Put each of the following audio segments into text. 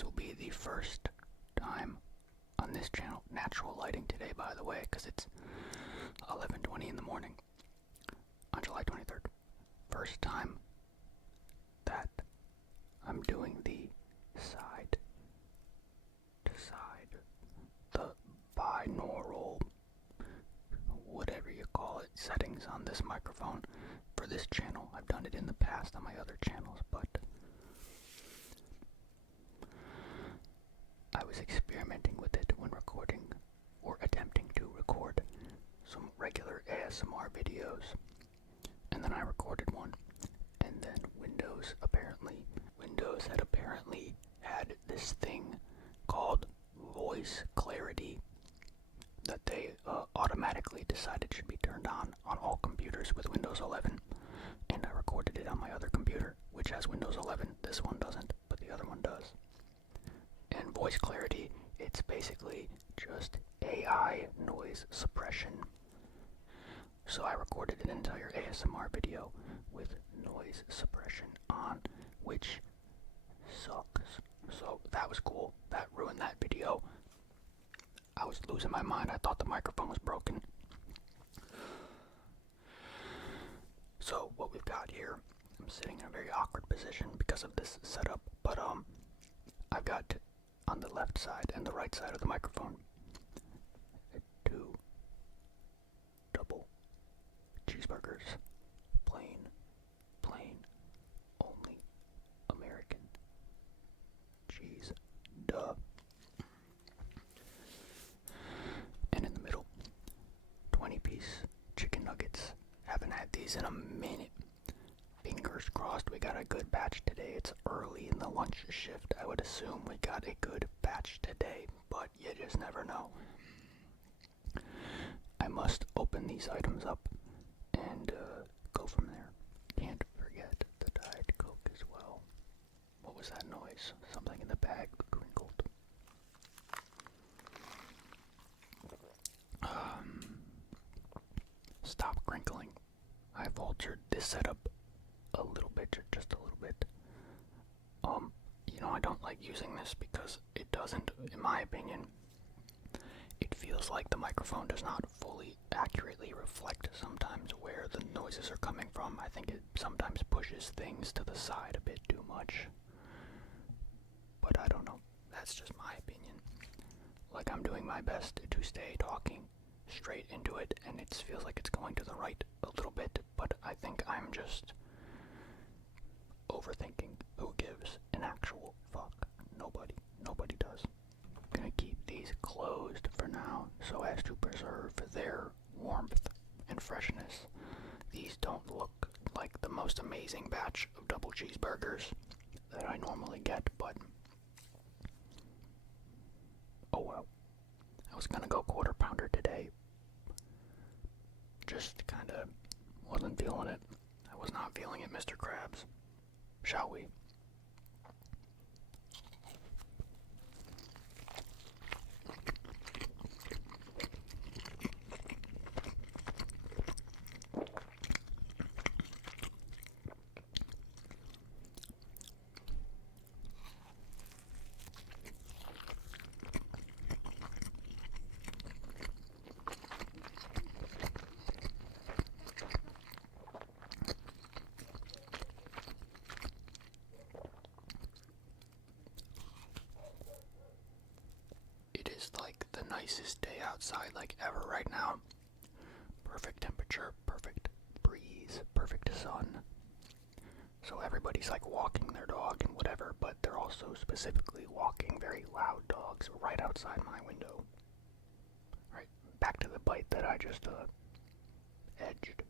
This will be the first time on this channel, natural lighting today, by the way, because it's 11:20 in the morning on July 23rd. First time that I'm doing the side to side, the binaural, whatever you call it, settings on this microphone for this channel. I've done it in the past on my other channels, but I was experimenting with it when recording or attempting to record some regular ASMR videos, and then I recorded one, and then Windows had apparently had this thing called voice clarity that they automatically decided should be turned on all computers with Windows 11, and I recorded it on my other computer, which has Windows 11. This one doesn't, but the other one does. And voice clarity, it's basically just AI noise suppression. So I recorded an entire ASMR video with noise suppression on, which sucks. So that was cool. That ruined that video. I was losing my mind. I thought the microphone was broken. So what we've got here, I'm sitting in a very awkward position because of this setup, but I've got on the left side and the right side of the microphone 2 double cheeseburgers, plain, only American cheese, duh. And in the middle, 20-piece chicken nuggets. Haven't had these in a minute. Fingers crossed we got a good batch today. It's early in the lunch shift. I would assume we got a good batch today, but you just never know. I must open these items up and go from there. Can't forget the Diet Coke as well. What was that noise? Something in the bag crinkled. Stop crinkling. I've altered this setup a little bit, just a little bit. I don't like using this because it doesn't, in my opinion, it feels like the microphone does not fully accurately reflect sometimes where the noises are coming from. I think it sometimes pushes things to the side a bit too much. But I don't know. That's just my opinion. Like, I'm doing my best to stay talking straight into it, and it feels like it's going to the right a little bit, but I think I'm just overthinking. Who gives an actual fuck? Nobody does. I'm gonna keep these closed for now so as to preserve their warmth and freshness. These don't look like the most amazing batch of double cheeseburgers that I normally get, but oh well. I was gonna go quarter pounder today. Just kinda wasn't feeling it. I was not feeling it, Mr. Krabs. Shall we? Like the nicest day outside like ever right now. Perfect temperature, perfect breeze, perfect sun. So everybody's like walking their dog and whatever, but they're also specifically walking very loud dogs right outside my window. Right, back to the bite that I just edged.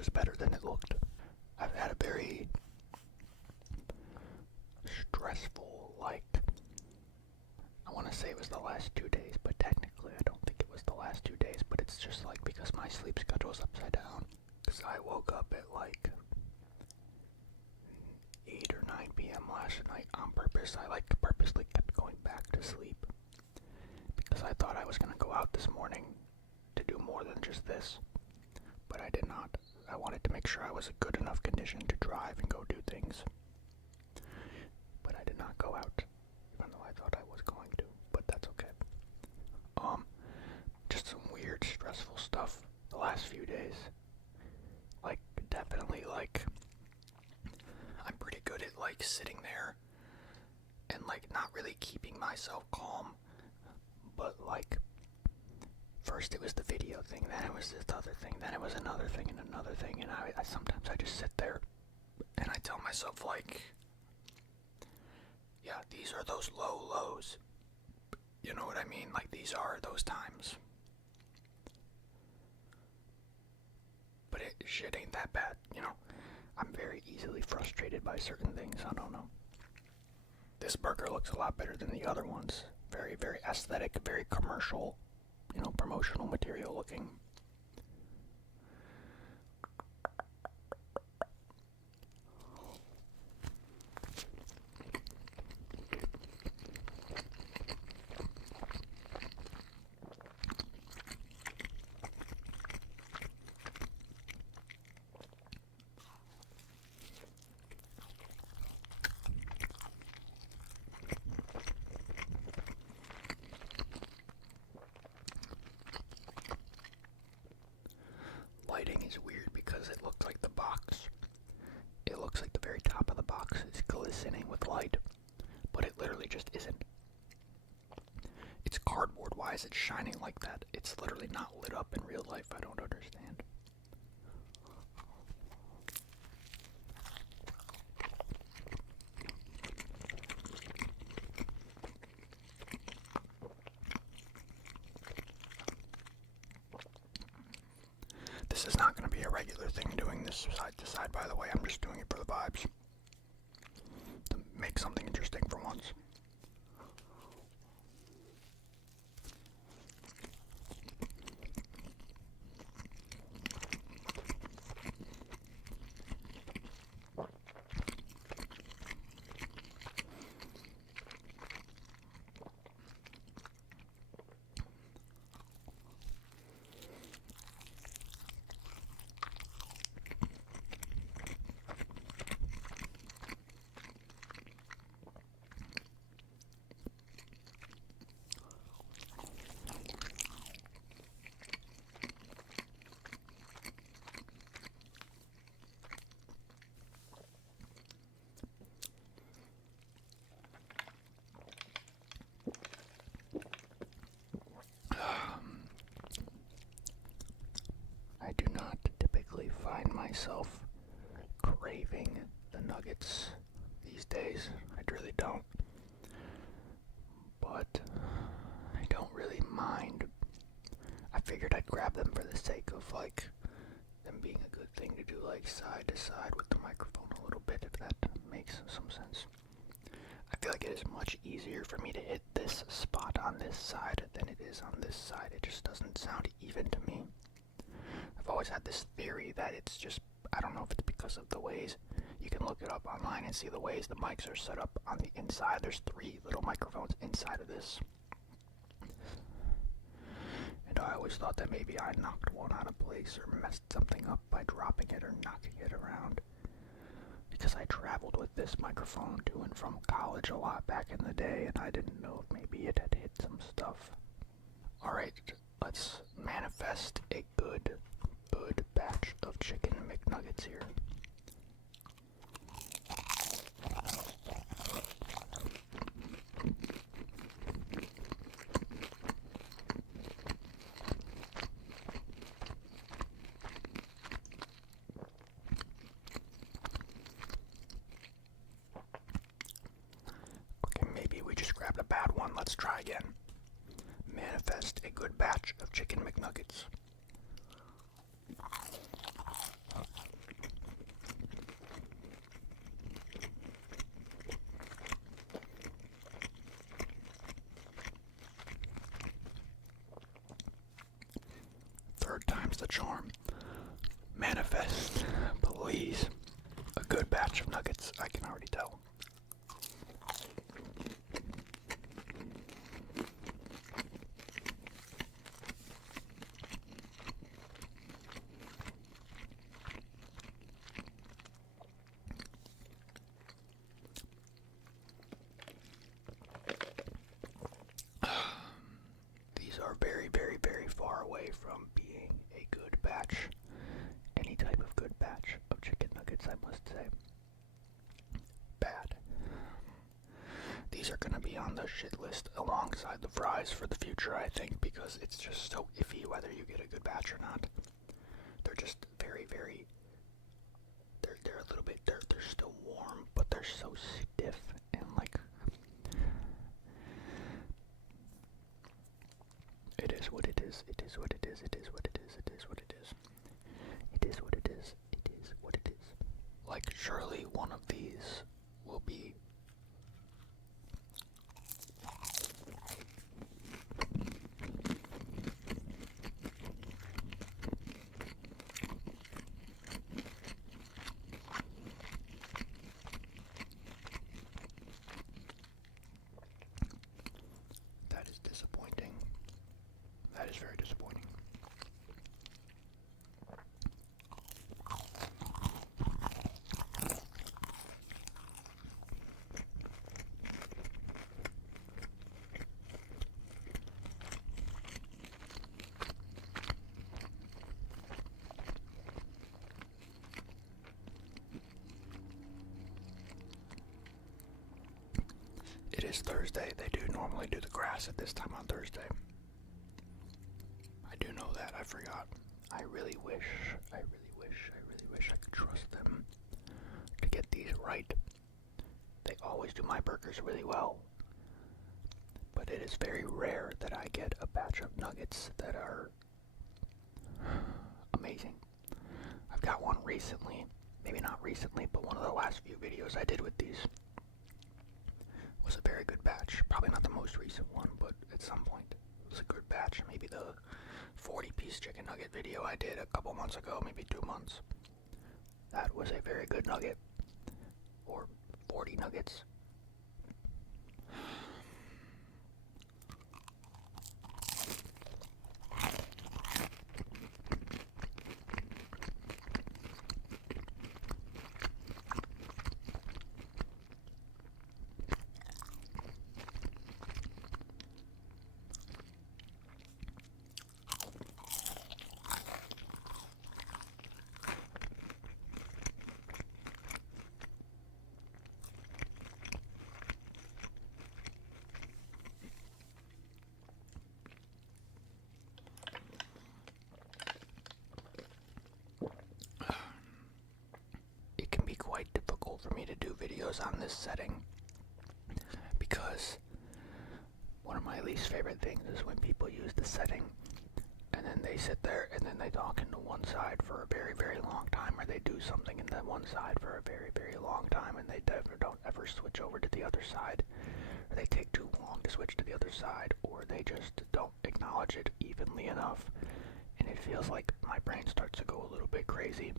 was better than it looked. I've had a very stressful, I want to say it was the last 2 days, but technically I don't think it was the last 2 days, but it's just because my sleep schedule is upside down. Because I woke up at 8 or 9 p.m. last night on purpose. I purposely kept going back to sleep because I thought I was going to go out this morning to do more than just this, but I did not. I wanted to make sure I was in good enough condition to drive and go do things, but I did not go out, even though I thought I was going to, but that's okay. Just some weird, stressful stuff the last few days. Definitely, I'm pretty good at, sitting there and, not really keeping myself calm, but, first it was the video thing, then it was this other thing, then it was another thing and another thing, and I sometimes I just sit there and I tell myself, yeah, these are those low lows. You know what I mean? These are those times. But shit ain't that bad, I'm very easily frustrated by certain things, I don't know. This burger looks a lot better than the other ones. Very, very aesthetic, very commercial, promotional material looking. Lighting is weird because it looks like the box. It looks like the very top of the box is glistening with light, but it literally just isn't. It's cardboard. Why is it shining like that? It's literally not lit up in real life. I don't understand. This is not going to be a regular thing doing this side to side, by the way. I'm just doing it for the vibes. To make something interesting for once. I do not typically find myself craving the nuggets these days. I really don't. But I don't really mind. I figured I'd grab them for the sake of them being a good thing to do side to side with the microphone a little bit, if that makes some sense. I feel like it is much easier for me to hit this spot on this side than it is on this side. It just doesn't sound even to me. I've always had this theory that it's just, I don't know if it's because of the ways, you can look it up online and see the ways the mics are set up on the inside. There's 3 little microphones inside of this. And I always thought that maybe I knocked one out of place or messed something up by dropping it or knocking it around. Because I traveled with this microphone to and from college a lot back in the day, and I didn't know if maybe it had hit some stuff. Alright, let's manifest a good batch of chicken McNuggets here. Okay, maybe we just grabbed a bad one. Let's try again. Manifest a good batch of chicken McNuggets. time's the charm. Manifest, please. A good batch of nuggets, I can already tell. These are very, very, very far away from being a good batch. Any type of good batch of chicken nuggets, I must say. Bad. These are going to be on the shit list alongside the fries for the future, I think, because it's just so iffy whether you get a good batch or not. They're just very, very... They're a little bit... They're still warm, but they're so stiff and like... It is what it is. It is what it is. It is what it is. It is what it is. It is what it is. It is what it is. Like, surely one of these will be... That is disappointing. That is very disappointing. It is Thursday. They do normally do the grass at this time on Thursday. I do know that. I forgot. I really wish I could trust them to get these right. They always do my burgers really well. But it is very rare that I get a batch of nuggets that are amazing. I've got one recently. Maybe not recently, but one of the last few videos I did with these was a very good batch. Probably not the most recent one, but at some point it was a good batch. Maybe the 40-piece chicken nugget video I did a couple months ago, maybe 2 months. That was a very good nugget. Or 40 nuggets. Quite difficult for me to do videos on this setting because one of my least favorite things is when people use the setting and then they sit there and then they talk into one side for a very, very long time, or they do something in that one side for a very, very long time and they don't ever switch over to the other side, or they take too long to switch to the other side, or they just don't acknowledge it evenly enough, and it feels like my brain starts to go a little bit crazy.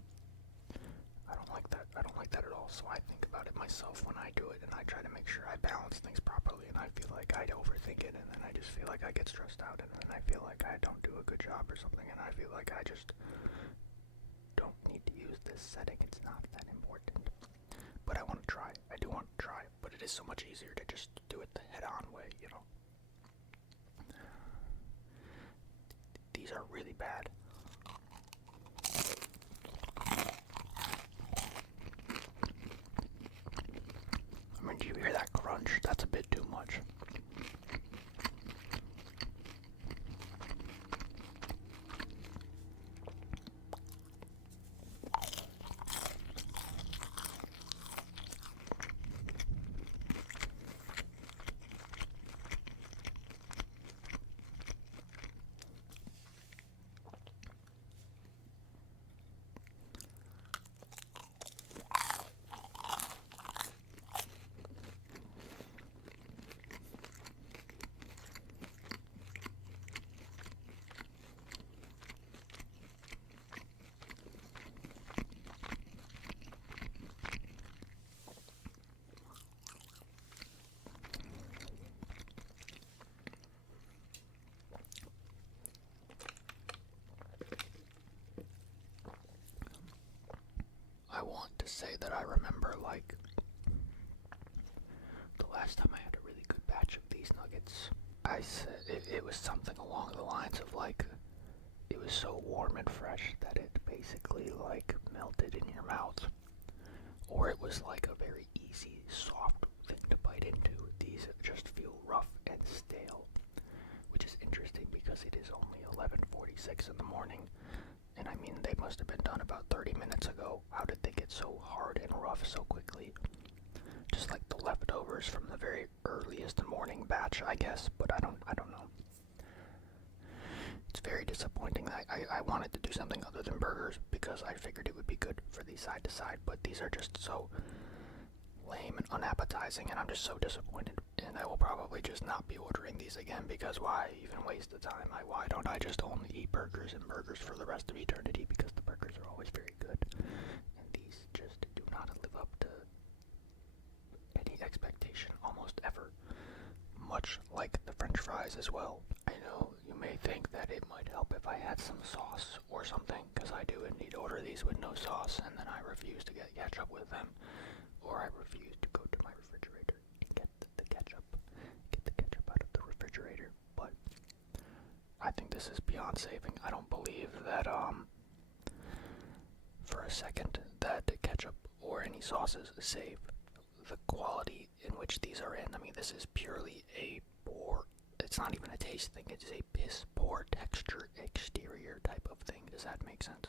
I don't like that. I don't like that at all. So I think about it myself when I do it, and I try to make sure I balance things properly, and I feel like I overthink it, and then I just feel like I get stressed out, and then I feel like I don't do a good job or something, and I feel like I just don't need to use this setting. It's not that important. But I want to try. I do want to try, but it is so much easier to just do it the head-on way, you know. These are really bad. I mean, do you hear that crunch? That's a bit too much. want to say that I remember, like, the last time I had a really good batch of these nuggets, I said it was something along the lines of, like, it was so warm and fresh that it basically, like, melted in your mouth. Or it was like a very easy, soft thing to bite into. These just feel rough and stale, which is interesting because it is only 11:46 in the morning. And I mean, they must have been done about 30 minutes ago. How did they get so hard and rough so quickly? Just like the leftovers from the very earliest morning batch, I guess, but I don't know. It's very disappointing. I wanted to do something other than burgers because I figured it would be good for the side to side, but these are just so lame and unappetizing, and I'm just so disappointed. And I will probably just not be ordering these again because why even waste the time? Why don't I just only eat burgers and burgers for the rest of eternity, because the burgers are always very good, and these just do not live up to any expectation almost ever. Much like the French fries as well. I know you may think that it might help if I had some sauce or something, because I do indeed order these with no sauce, and then I refuse to get ketchup with them, or I refuse to go to my refrigerator and get the ketchup out of the refrigerator. But I think this is beyond saving. I don't believe that for a second that ketchup or any sauces save the quality in which these are in. I mean, this is purely a poor, it's not even a taste thing, it's a piss poor texture exterior type of thing. Does that make sense?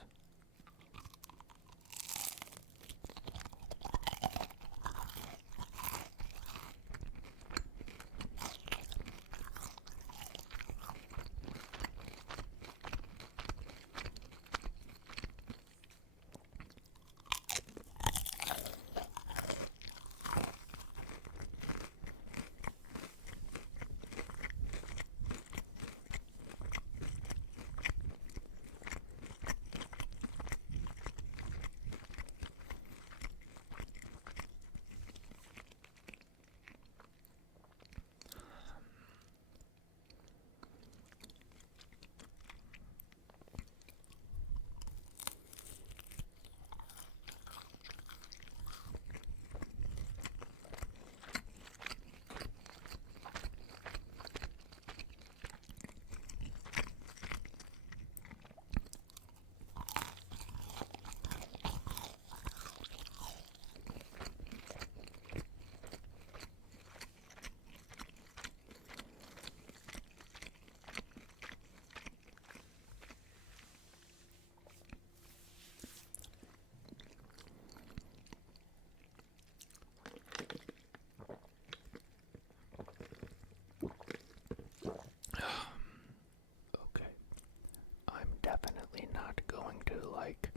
Definitely not going to, like,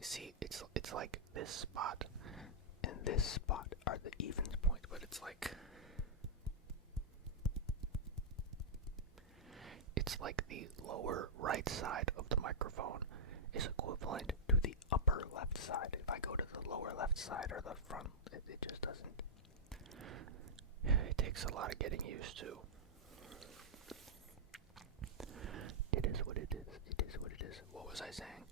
see, it's like this spot and this spot are the even points, but it's like the lower right side of the microphone is equivalent to the upper left side. If I go to the lower left side or the front, it just doesn't, it takes a lot of getting used to. It is what it is. It is what it is. What was I saying?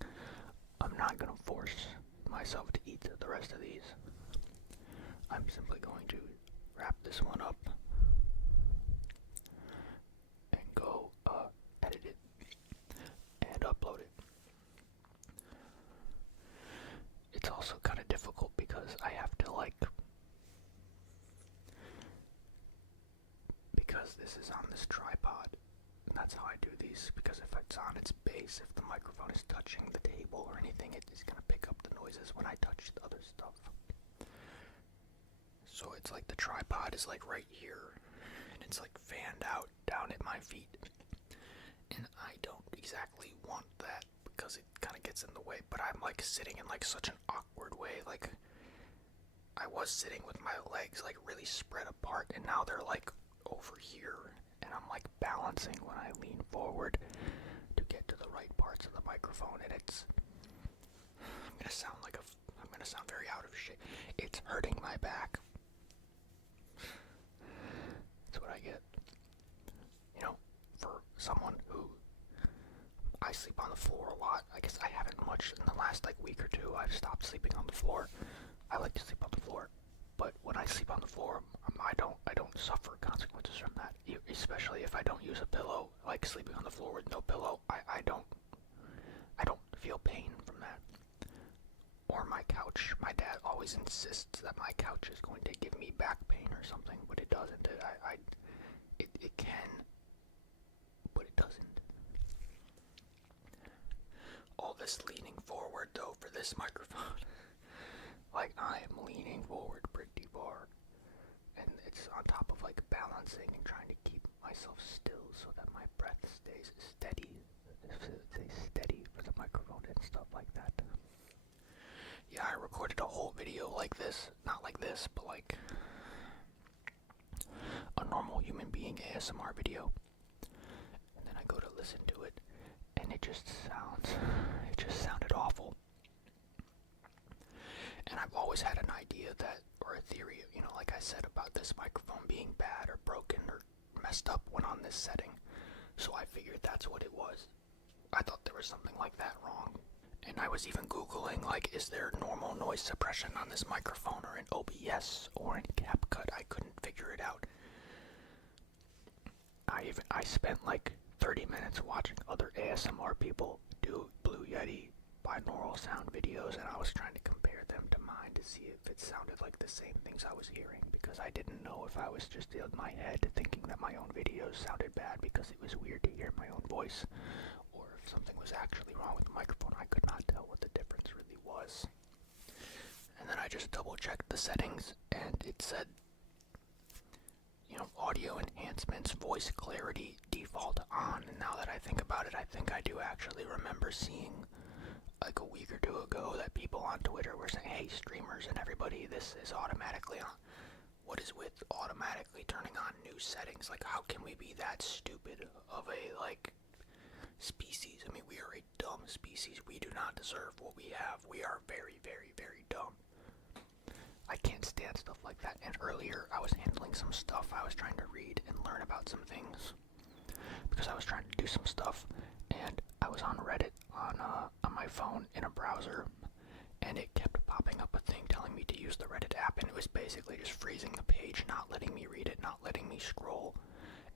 I'm not going to force myself to eat the rest of these. I'm simply going to wrap this one up and go edit it and upload it. It's also kind of difficult because I have to, like, because this is on this tripod. That's how I do these, because if it's on its base, if the microphone is touching the table or anything, it is going to pick up the noises when I touch the other stuff. So it's like the tripod is like right here, and it's like fanned out down at my feet. And I don't exactly want that because it kind of gets in the way, but I'm like sitting in like such an awkward way. Like, I was sitting with my legs like really spread apart, and now they're like over here. And I'm like balancing when I lean forward to get to the right parts of the microphone, and I'm gonna sound very out of shape. It's hurting my back. That's what I get. You know, for someone who, I sleep on the floor a lot, I guess I haven't much in the last like week or two. I've stopped sleeping on the floor. I like to sleep on the floor, but when I sleep on the floor, I don't suffer consequences from that. Especially if I don't use a pillow, like sleeping on the floor with no pillow, I don't feel pain from that. Or my couch. My dad always insists that my couch is going to give me back pain or something, but it doesn't. It can, but it doesn't. All this leaning forward though for this microphone. Like I am leaning forward pretty far. And it's on top of like balancing and trying to keep myself still so that my breath stays steady. Stays steady for the microphone and stuff like that. Yeah, I recorded a whole video like this. Not like this, but like a normal human being ASMR video. And then I go to listen to it and it just sounded awful. And I've always had an idea that, or a theory, you know, like I said about this microphone being bad or broken or messed up when on this setting. So I figured that's what it was. I thought there was something like that wrong. And I was even Googling, like, is there normal noise suppression on this microphone or in OBS or in CapCut? I couldn't figure it out. I spent like 30 minutes watching other ASMR people do Blue Yeti binaural sound videos, and I was trying to compare them to mine to see if it sounded like the same things I was hearing, because I didn't know if I was just in my head thinking that my own videos sounded bad because it was weird to hear my own voice, or if something was actually wrong with the microphone. I could not tell what the difference really was. And then I just double checked the settings, and it said, you know, audio enhancements, voice clarity, default on. And now that I think about it, I think I do actually remember seeing like a week or two ago that people on Twitter were saying, hey, streamers and everybody, this is automatically on. What is with automatically turning on new settings? Like, how can we be that stupid of a, like, species? I mean, we are a dumb species. We do not deserve what we have. We are very, very, very dumb. I can't stand stuff like that. And earlier, I was handling some stuff. I was trying to read and learn about some things because I was trying to do some stuff, and I was on Reddit on my phone in a browser, and it kept popping up a thing telling me to use the Reddit app, and it was basically just freezing the page, not letting me read it, not letting me scroll.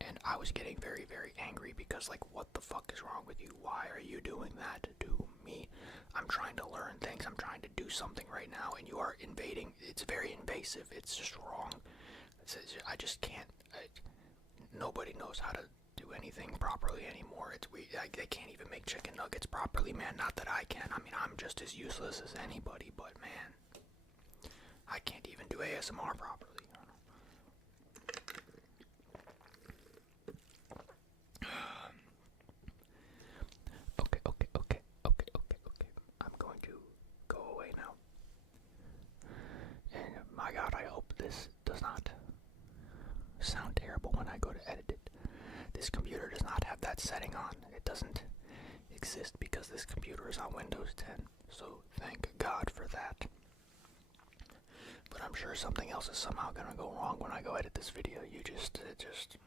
And I was getting very, very angry because, like, what the fuck is wrong with you? Why are you doing that to me? I'm trying to learn things. I'm trying to do something right now, and you are invading. It's very invasive. It's just wrong. I just can't. Nobody knows how to do anything properly anymore. It's weird. They can't even make chicken nuggets properly, man. Not that I can. I mean, I'm just as useless as anybody, but, man, I can't even do ASMR properly. Okay. I'm going to go away now. And my God, I hope this does not sound terrible when I go to edit it. This computer does not have that setting on. It doesn't exist because this computer is on Windows 10. So thank God for that. But I'm sure something else is somehow gonna go wrong when I go edit this video. It just